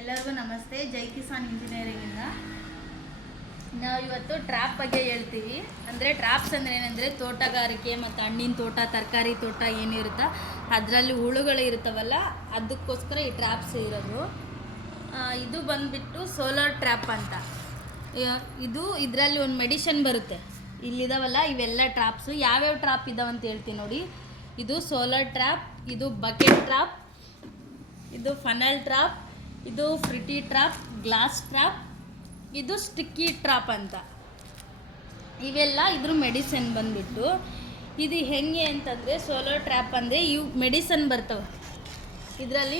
ಎಲ್ಲರಿಗೂ ನಮಸ್ತೆ. ಜೈ ಕಿಸಾನ್ ಇಂಜಿನಿಯರಿಂಗಿಂದ ನಾವು ಇವತ್ತು ಟ್ರ್ಯಾಪ್ ಬಗ್ಗೆ ಹೇಳ್ತೀವಿ. ಅಂದರೆ ಟ್ರ್ಯಾಪ್ಸ್ ಅಂದರೆ ಏನಂದರೆ ತೋಟಗಾರಿಕೆ ಮತ್ತು ಹಣ್ಣಿನ ತೋಟ, ತರಕಾರಿ ತೋಟ ಏನಿರುತ್ತೋ ಅದರಲ್ಲಿ ಹುಳುಗಳು ಇರ್ತಾವಲ್ಲ, ಅದಕ್ಕೋಸ್ಕರ ಈ ಟ್ರ್ಯಾಪ್ಸ್ ಇರೋದು. ಇದು ಬಂದುಬಿಟ್ಟು ಸೋಲಾರ್ ಟ್ರ್ಯಾಪ್ ಅಂತ. ಇದರಲ್ಲಿ ಒಂದು ಮೆಡಿಷನ್ ಬರುತ್ತೆ. ಇಲ್ಲಿದಾವಲ್ಲ ಇವೆಲ್ಲ ಟ್ರ್ಯಾಪ್ಸು. ಯಾವ್ಯಾವ ಟ್ರ್ಯಾಪ್ ಇದಾವೆ ಅಂತ ಹೇಳ್ತೀನಿ ನೋಡಿ. ಇದು ಸೋಲಾರ್ ಟ್ರ್ಯಾಪ್, ಇದು ಬಕೆಟ್ ಟ್ರ್ಯಾಪ್, ಇದು ಫನಲ್ ಟ್ರ್ಯಾಪ್, ಇದು ಫ್ರಿಟಿ ಟ್ರ್ಯಾಪ್, ಗ್ಲಾಸ್ ಟ್ರ್ಯಾಪ್, ಇದು ಸ್ಟಿಕ್ಕಿ ಟ್ರ್ಯಾಪ್ ಅಂತ. ಇವೆಲ್ಲ ಇದ್ರ ಮೆಡಿಸನ್ ಬಂದುಬಿಟ್ಟು ಇದು ಹೆಂಗೆ ಅಂತಂದರೆ, ಸೋಲಾರ್ ಟ್ರ್ಯಾಪ್ ಅಂದರೆ ಇವು ಮೆಡಿಸನ್ ಬರ್ತವೆ. ಇದರಲ್ಲಿ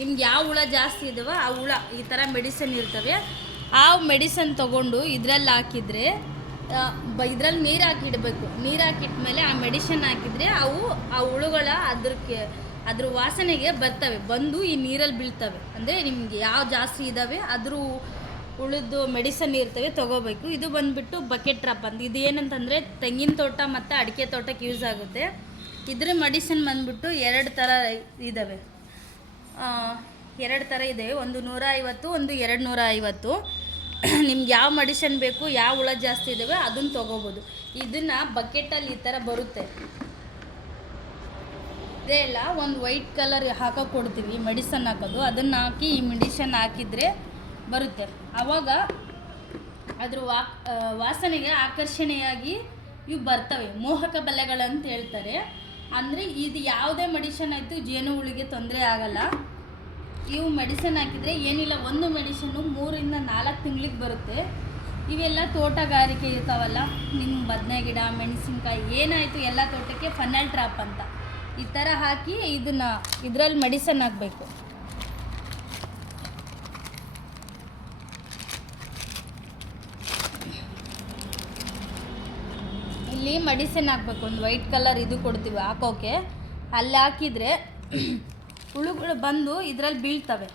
ನಿಮ್ಗೆ ಯಾವ ಹುಳ ಜಾಸ್ತಿ ಇದಾವೆ ಆ ಹುಳ ಈ ಥರ ಮೆಡಿಸನ್ ಇರ್ತವೆ. ಆ ಮೆಡಿಸನ್ ತೊಗೊಂಡು ಇದರಲ್ಲಿ ಹಾಕಿದರೆ, ಇದರಲ್ಲಿ ನೀರು ಹಾಕಿಡಬೇಕು. ನೀರು ಹಾಕಿಟ್ಮೇಲೆ ಆ ಮೆಡಿಸನ್ ಹಾಕಿದರೆ ಆ ಹುಳುಗಳ ಅದ್ರ ವಾಸನೆಗೆ ಬರ್ತವೆ, ಬಂದು ಈ ನೀರಲ್ಲಿ ಬೀಳ್ತವೆ. ಅಂದರೆ ನಿಮಗೆ ಯಾವ ಜಾಸ್ತಿ ಇದ್ದಾವೆ ಅದ್ರ ಉಳಿದು ಮೆಡಿಸನ್ ಇರ್ತವೆ, ತೊಗೋಬೇಕು. ಇದು ಬಂದುಬಿಟ್ಟು ಬಕೆಟ್ ಟ್ರ್ಯಾಪ್ ಅಂತ. ಇದು ಏನಂತಂದರೆ ತೆಂಗಿನ ತೋಟ ಮತ್ತು ಅಡಿಕೆ ತೋಟಕ್ಕೆ ಯೂಸ್ ಆಗುತ್ತೆ. ಇದ್ರ ಮೆಡಿಸನ್ ಬಂದುಬಿಟ್ಟು ಎರಡು ಥರ ಇದ್ದಾವೆ. ಒಂದು 150, ಒಂದು 250. ನಿಮ್ಗೆ ಯಾವ ಮೆಡಿಸನ್ ಬೇಕು, ಯಾವ ಹುಳ ಜಾಸ್ತಿ ಇದ್ದಾವೆ ಅದನ್ನು ತೊಗೋಬೋದು. ಇದನ್ನು ಬಕೆಟಲ್ಲಿ ಈ ಥರ ಬರುತ್ತೆ. ಇದೇ ಎಲ್ಲ ಒಂದು ವೈಟ್ ಕಲರ್ ಹಾಕೋಕೆ ಕೊಡ್ತೀವಿ, ಮೆಡಿಸನ್ ಹಾಕೋದು. ಅದನ್ನು ಹಾಕಿ ಈ ಮೆಡಿಸನ್ ಹಾಕಿದರೆ ಬರುತ್ತೆ. ಆವಾಗ ಅದ್ರ ವಾಸನೆಗೆ ಆಕರ್ಷಣೆಯಾಗಿ ಇವು ಬರ್ತವೆ. ಮೋಹಕ ಬಲೆಗಳಂತ ಹೇಳ್ತಾರೆ. ಅಂದರೆ ಇದು ಯಾವುದೇ ಮೆಡಿಸನ್ ಆಯಿತು ಜೇನು ಹುಳಿಗೆ ತೊಂದರೆ ಆಗಲ್ಲ. ಇವು ಮೆಡಿಸನ್ ಹಾಕಿದರೆ ಏನಿಲ್ಲ, ಒಂದು ಮೆಡಿಸನ್ನು 3 ರಿಂದ 4 ತಿಂಗಳಿಗೆ ಬರುತ್ತೆ. ಇವೆಲ್ಲ ತೋಟಗಾರಿಕೆ ಇರ್ತಾವಲ್ಲ, ನಿಮ್ಮ ಬದನೆ ಗಿಡ, ಮೆಣಸಿನ್ಕಾಯಿ ಏನಾಯಿತು ಎಲ್ಲ ತೋಟಕ್ಕೆ ಫನಲ್ ಟ್ರ್ಯಾಪ್ ಅಂತ ಈ ಥರ ಹಾಕಿ ಇದರಲ್ಲಿ ಮೆಡಿಸನ್ ಹಾಕಬೇಕು. ಇಲ್ಲಿ ಮೆಡಿಸನ್ ಹಾಕಬೇಕು. ಒಂದು ವೈಟ್ ಕಲರ್ ಇದು ಕೊಡ್ತೀವಿ ಹಾಕೋಕೆ. ಅಲ್ಲಿ ಹಾಕಿದರೆ ಹುಳುಗಳು ಬಂದು ಇದರಲ್ಲಿ ಬೀಳ್ತವೆ,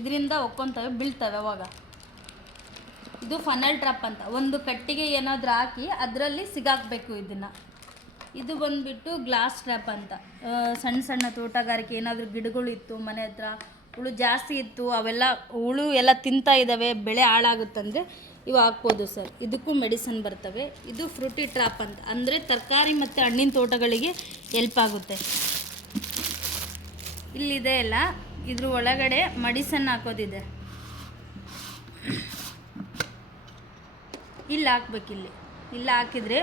ಇದರಿಂದ ಒಕ್ಕೊತವೆ, ಬೀಳ್ತವೆ. ಅವಾಗ ಇದು ಫನಲ್ ಟ್ರ್ಯಾಪ್ ಅಂತ. ಒಂದು ಕಟ್ಟಿಗೆ ಏನಾದರೂ ಹಾಕಿ ಅದರಲ್ಲಿ ಸಿಗಾಕಬೇಕು ಇದನ್ನು. ಇದು ಬಂದುಬಿಟ್ಟು ಗ್ಲಾಸ್ ಟ್ರ್ಯಾಪ್ ಅಂತ. ಸಣ್ಣ ಸಣ್ಣ ತೋಟಗಾರಿಕೆ ಏನಾದರೂ ಗಿಡಗಳು ಇತ್ತು ಮನೆ ಹತ್ರ, ಹುಳು ಜಾಸ್ತಿ ಇತ್ತು, ಅವೆಲ್ಲ ಹುಳು ಎಲ್ಲ ತಿಂತಾ ಇದ್ದಾವೆ, ಬೆಳೆ ಹಾಳಾಗುತ್ತಂದರೆ ಇವು ಹಾಕ್ಬೋದು ಸರ್. ಇದಕ್ಕೂ ಮೆಡಿಸನ್ ಬರ್ತವೆ. ಇದು ಫ್ರೂಟಿ ಟ್ರ್ಯಾಪ್ ಅಂತ. ಅಂದರೆ ತರಕಾರಿ ಮತ್ತು ಹಣ್ಣಿನ ತೋಟಗಳಿಗೆ ಹೆಲ್ಪ್ ಆಗುತ್ತೆ. ಇಲ್ಲಿದೆ ಎಲ್ಲ, ಇದ್ರ ಒಳಗಡೆ ಮೆಡಿಸನ್ ಹಾಕೋದಿದೆ. ಇಲ್ಲಿ ಹಾಕ್ಬೇಕು. ಇಲ್ಲಿ ಹಾಕಿದರೆ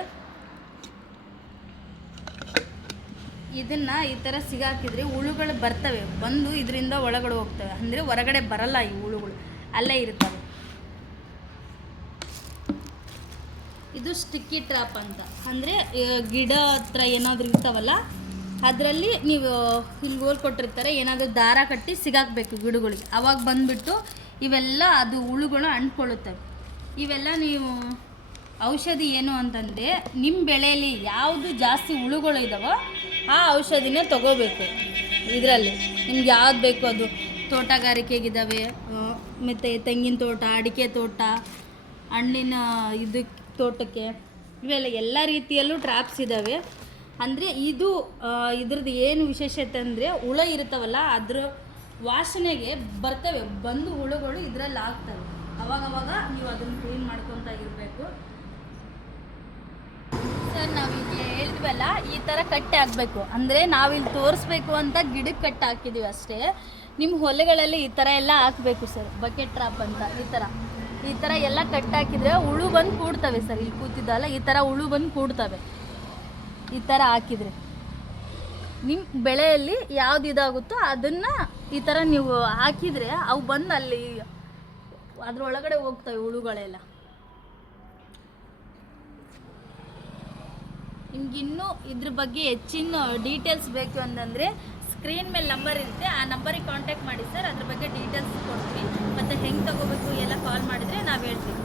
ಇದನ್ನು ಈ ಥರ ಸಿಗಾಕಿದರೆ ಹುಳುಗಳು ಬರ್ತವೆ, ಬಂದು ಇದರಿಂದ ಒಳಗಡೆ ಹೋಗ್ತವೆ. ಅಂದರೆ ಹೊರಗಡೆ ಬರಲ್ಲ ಈ ಹುಳುಗಳು, ಅಲ್ಲೇ ಇರ್ತವೆ. ಇದು ಸ್ಟಿಕ್ಕಿ ಟ್ರ್ಯಾಪ್ ಅಂತ. ಅಂದರೆ ಗಿಡ ಹತ್ರ ಏನಾದರೂ ಇರ್ತಾವಲ್ಲ ಅದರಲ್ಲಿ ನೀವು ಇಲ್ಲಿ ಗೋಲ್ ಕೊಟ್ಟಿರ್ತಾರೆ, ಏನಾದರೂ ದಾರ ಕಟ್ಟಿ ಸಿಗಾಕಬೇಕು ಗಿಡಗಳಿಗೆ. ಆವಾಗ ಬಂದುಬಿಟ್ಟು ಇವೆಲ್ಲ ಅದು ಹುಳುಗಳು ಅಂಟ್ಕೊಳ್ಳುತ್ತವೆ. ಇವೆಲ್ಲ ನೀವು ಔಷಧಿ ಏನು ಅಂತಂದರೆ, ನಿಮ್ಮ ಬೆಳೆಯಲ್ಲಿ ಯಾವುದು ಜಾಸ್ತಿ ಹುಳುಗಳು ಇದ್ದಾವೋ ಆ ಔಷಧಿನೇ ತೊಗೋಬೇಕು. ಇದರಲ್ಲಿ ನಿಮ್ಗೆ ಯಾವ್ದು ಬೇಕು ಅದು. ತೋಟಗಾರಿಕೆಗಿದ್ದಾವೆ, ಮತ್ತು ತೆಂಗಿನ ತೋಟ, ಅಡಿಕೆ ತೋಟ, ಹಣ್ಣಿನ ತೋಟಕ್ಕೆ, ಇವೆಲ್ಲ ಎಲ್ಲ ರೀತಿಯಲ್ಲೂ ಟ್ರ್ಯಾಪ್ಸ್ ಇದ್ದಾವೆ. ಅಂದರೆ ಇದ್ರದ್ದು ಏನು ವಿಶೇಷತೆ ಅಂದರೆ, ಹುಳ ಇರ್ತಾವಲ್ಲ ಅದ್ರ ವಾಸನೆಗೆ ಬರ್ತವೆ, ಬಂದು ಹುಳುಗಳು ಇದರಲ್ಲಿ ಆಗ್ತವೆ. ಅವಾಗವಾಗ ನೀವು ಅದನ್ನು ಕ್ಲೀನ್ ಮಾಡ್ಕೊತಾ ಇರಬೇಕು ಸರ್. ನಾವೀಗ ಹೇಳಿದ್ವಲ್ಲ ಈ ಥರ ಕಟ್ಟೆ ಹಾಕಬೇಕು. ಅಂದರೆ ನಾವಿಲ್ಲಿ ತೋರಿಸ್ಬೇಕು ಅಂತ ಗಿಡಕ್ಕೆ ಕಟ್ಟೆ ಹಾಕಿದ್ದೀವಿ ಅಷ್ಟೇ. ನಿಮ್ಮ ಹೊಲಗಳಲ್ಲಿ ಈ ಥರ ಎಲ್ಲ ಹಾಕಬೇಕು ಸರ್. ಬಕೆಟ್ ಟ್ರ್ಯಾಪ್ ಅಂತ ಈ ಥರ ಎಲ್ಲ ಕಟ್ಟೆ ಹಾಕಿದರೆ ಹುಳು ಬಂದು ಕೂಡ್ತವೆ ಸರ್. ಇಲ್ಲಿ ಕೂತಿದ್ದಲ್ಲ ಈ ಥರ ಹುಳು ಬಂದು ಕೂಡ್ತವೆ. ಈ ಥರ ಹಾಕಿದರೆ ನಿಮ್ಮ ಬೆಳೆಯಲ್ಲಿ ಯಾವ್ದು ಇದಾಗುತ್ತೋ ಅದನ್ನು ಈ ಥರ ನೀವು ಹಾಕಿದರೆ ಅವು ಬಂದು ಅಲ್ಲಿ ಅದರೊಳಗಡೆ ಹೋಗ್ತವೆ ಹುಳುಗಳೆಲ್ಲ. ನಿಮ್ಗಿನ್ನೂ ಇದ್ರ ಬಗ್ಗೆ ಹೆಚ್ಚಿನ ಡೀಟೇಲ್ಸ್ ಬೇಕು ಅಂತಂದರೆ ಸ್ಕ್ರೀನ್ ಮೇಲೆ ನಂಬರ್ ಇರುತ್ತೆ, ಆ ನಂಬರಿಗೆ ಕಾಂಟ್ಯಾಕ್ಟ್ ಮಾಡಿ ಸರ್. ಅದ್ರ ಬಗ್ಗೆ ಡೀಟೇಲ್ಸ್ ಕೊಡ್ತೀವಿ. ಮತ್ತು ಹೆಂಗೆ ತೊಗೋಬೇಕು ಎಲ್ಲ ಕಾಲ್ ಮಾಡಿದರೆ ನಾವು ಹೇಳ್ತೀವಿ.